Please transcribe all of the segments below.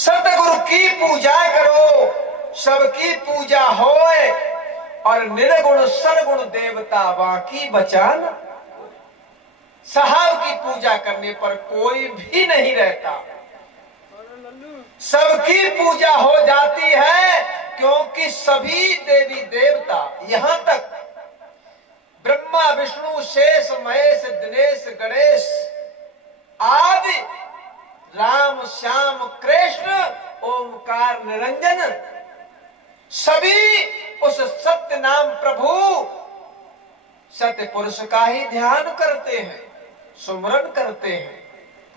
सतगुरु की पूजा करो, सबकी पूजा होए, और निर्गुण सरगुण देवता बाकी बचान। साहब की पूजा करने पर कोई भी नहीं रहता, सबकी पूजा हो जाती है, क्योंकि सभी देवी देवता, यहां तक ब्रह्मा विष्णु शेष महेश दिनेश गणेश आदि, राम श्याम कृष्ण ओमकार निरंजन, सभी उस सत्य नाम प्रभु सत्य पुरुष का ही ध्यान करते हैं, सुमरन करते हैं,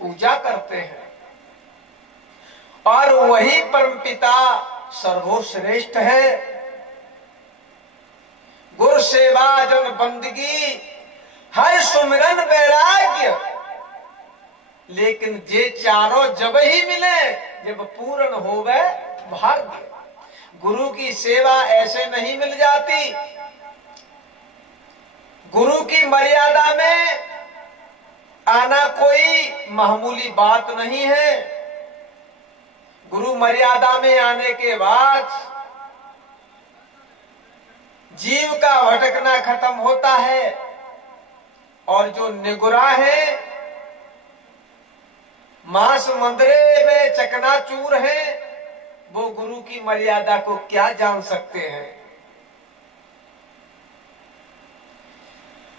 पूजा करते हैं। और वही परमपिता सर्वश्रेष्ठ है। गुरु सेवा जन बंदगी हर सुमिरन वैराग्य, लेकिन ये चारों जब ही मिले जब पूर्ण होवे भाग्य। गुरु की सेवा ऐसे नहीं मिल जाती। गुरु की मर्यादा में आना कोई मामूली बात नहीं है। गुरु मर्यादा में आने के बाद जीव का भटकना खत्म होता है, और जो निगुरा है, मांस मंदिरे में चकनाचूर है, वो गुरु की मर्यादा को क्या जान सकते हैं।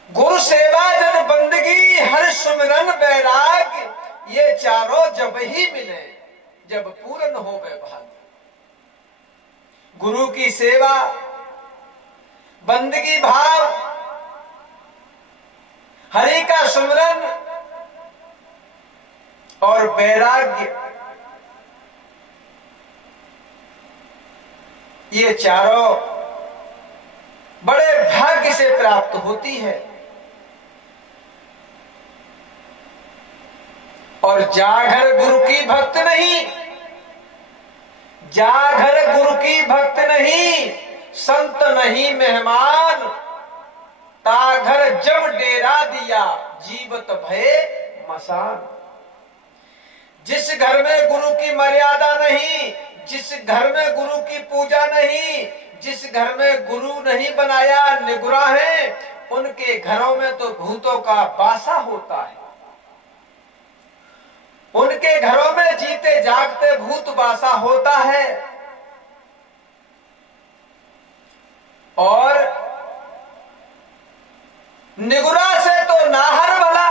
गुरु सेवा जन बंदगी हर सुमिरन वैराग्य, ये चारों जब ही मिले जब पूर्ण हो भाग्य। गुरु की सेवा, बंदगी भाव, हरि का सुमिरन और वैराग्य, ये चारों बड़े भाग्य से प्राप्त होती है। और जागर गुरु की भक्त नहीं, जागर गुरु की भक्त नहीं, संत नहीं मेहमान, ताघर जब डेरा दिया जीवत भय मसान। जिस घर में गुरु की मर्यादा नहीं, जिस घर में गुरु की पूजा नहीं, जिस घर में गुरु नहीं बनाया, निगुरा है, उनके घरों में तो भूतों का वासा होता है। उनके घरों में जीते जागते भूत वासा होता है। और निगुरा से तो नाहर भला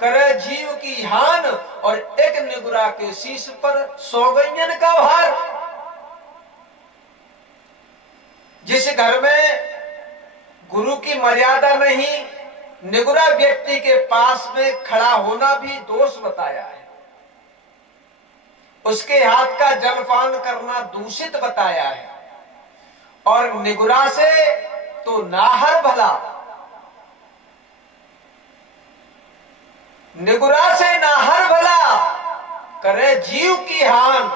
करे जीव की हान, और एक निगुरा के शीश पर सौगंयन का भार। जिस घर में गुरु की मर्यादा नहीं, निगुरा व्यक्ति के पास में खड़ा होना भी दोष बताया है। उसके हाथ का जलपान करना दूषित बताया है। और निगुरा से तो नाहर भला, निगुरा से नाहर भला करे जीव की हान,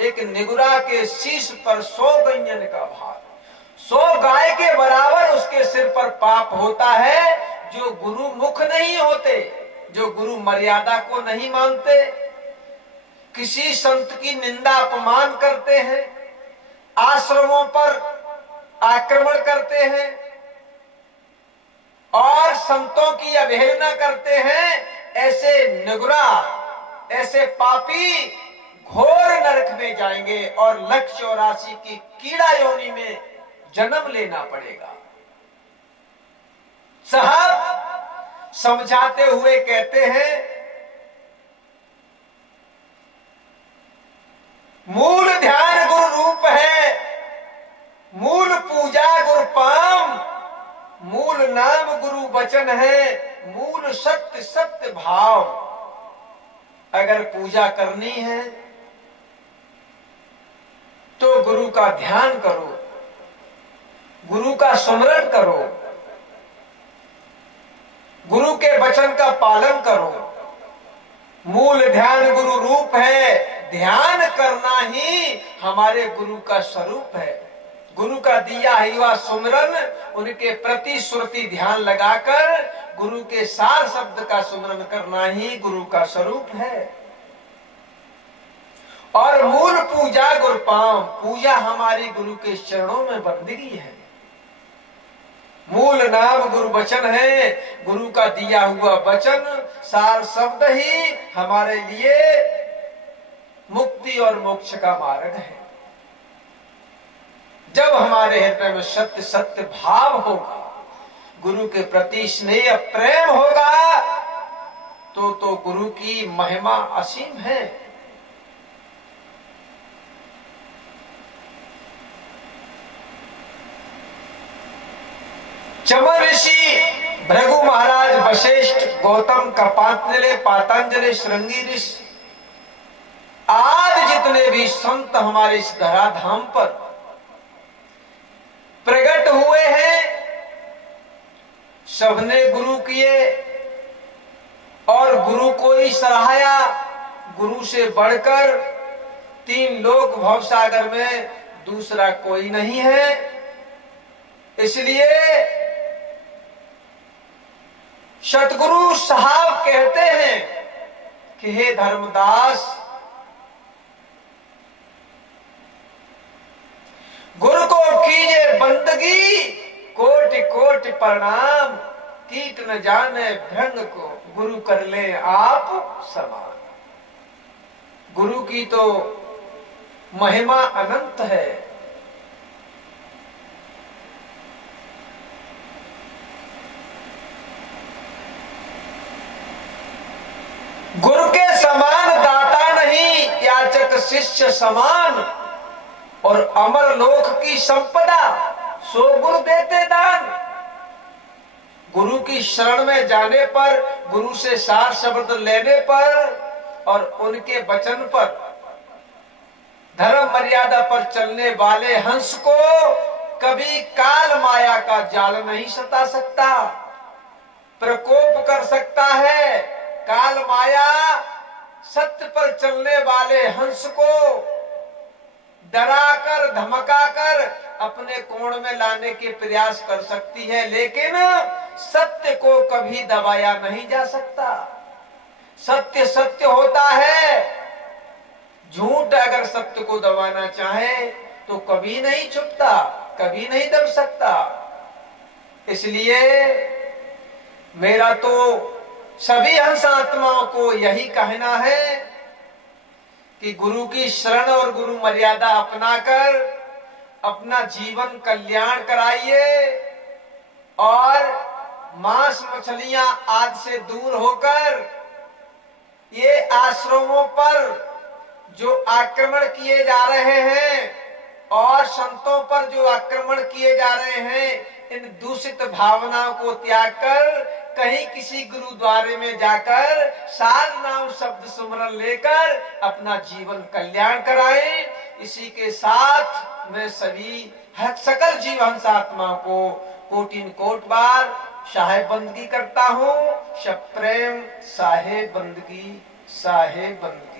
एक निगुरा के शीश पर 100 गंजन का भार। 100 गाय के बराबर उसके सिर पर पाप होता है, जो गुरु मुख नहीं होते, जो गुरु मर्यादा को नहीं मानते, किसी संत की निंदा अपमान करते हैं, आश्रमों पर आक्रमण करते हैं और संतों की अवहेलना करते हैं। ऐसे निगुरा, ऐसे पापी घोर नरक में जाएंगे और 184 की कीड़ा योनि में जन्म लेना पड़ेगा। साहब समझाते हुए कहते हैं, मूल ध्यान गुरु रूप है, मूल पूजा गुरु पाम, मूल नाम गुरु वचन है, मूल सत्य सत्य भाव। अगर पूजा करनी है तो गुरु का ध्यान करो, गुरु का स्मरण करो, गुरु के वचन का पालन करो। मूल ध्यान गुरु रूप है, ध्यान करना ही हमारे गुरु का स्वरूप है। गुरु का दिया हुआ सुमरन, उनके प्रति श्रुति ध्यान लगाकर गुरु के सार शब्द का सुमरन करना ही गुरु का स्वरूप है। और मूल पूजा गुरुपाम, पूजा हमारी गुरु के चरणों में बंदगी है। मूल नाम गुरु वचन है, गुरु का दिया हुआ वचन सार शब्द ही हमारे लिए मुक्ति और मोक्ष का मार्ग है। जब हमारे हृदय में सत्य सत्य भाव होगा, गुरु के प्रति स्नेह प्रेम होगा, तो गुरु की महिमा असीम है। चमर ऋषि, भृगु महाराज, वशिष्ठ, गौतम, कपांजलि, पातंजलि, श्रृंगी ऋषि आज जितने भी संत हमारे इस धराधाम पर प्रकट हुए हैं, सबने गुरु किए और गुरु को ही सराहाया। गुरु से बढ़कर तीन लोक भवसागर में दूसरा कोई नहीं है। इसलिए सतगुरु साहब कहते हैं कि हे धर्मदास, गुरु को कीजिए बंदगी, कोटि कोटि प्रणाम, कीट न जाने भृंग को, गुरु कर ले आप समान। गुरु की तो महिमा अनंत है। गुरु के समान दाता नहीं, याचक शिष्य समान, और अमर लोक की संपदा सो गुरु देते दान। गुरु की शरण में जाने पर, गुरु से सार शब्द लेने पर और उनके वचन पर, धर्म मर्यादा पर चलने वाले हंस को कभी काल माया का जाल नहीं सता सकता, प्रकोप कर सकता है। काल माया सत्य पर चलने वाले हंस को डराकर धमकाकर अपने कोण में लाने के प्रयास कर सकती है, लेकिन सत्य को कभी दबाया नहीं जा सकता। सत्य सत्य होता है। झूठ अगर सत्य को दबाना चाहे तो कभी नहीं छुपता, कभी नहीं दब सकता। इसलिए मेरा तो सभी हंस आत्माओं को यही कहना है कि गुरु की शरण और गुरु मर्यादा अपनाकर अपना जीवन कल्याण कराइए और मांस मछलियां आदि से दूर होकर ये आश्रमों पर जो आक्रमण किए जा रहे हैं और संतों पर जो आक्रमण किए जा रहे हैं, इन दूषित भावनाओं को त्याग कर कहीं किसी गुरुद्वारे में जाकर सार नाम शब्द सुमरन लेकर अपना जीवन कल्याण कराएं। इसी के साथ मैं सभी सकल जीव हंस आत्माओं को कोटिन कोट बार साहे बंदगी करता हूँ। सब प्रेम साहे बंदगी, साहे बंदगी।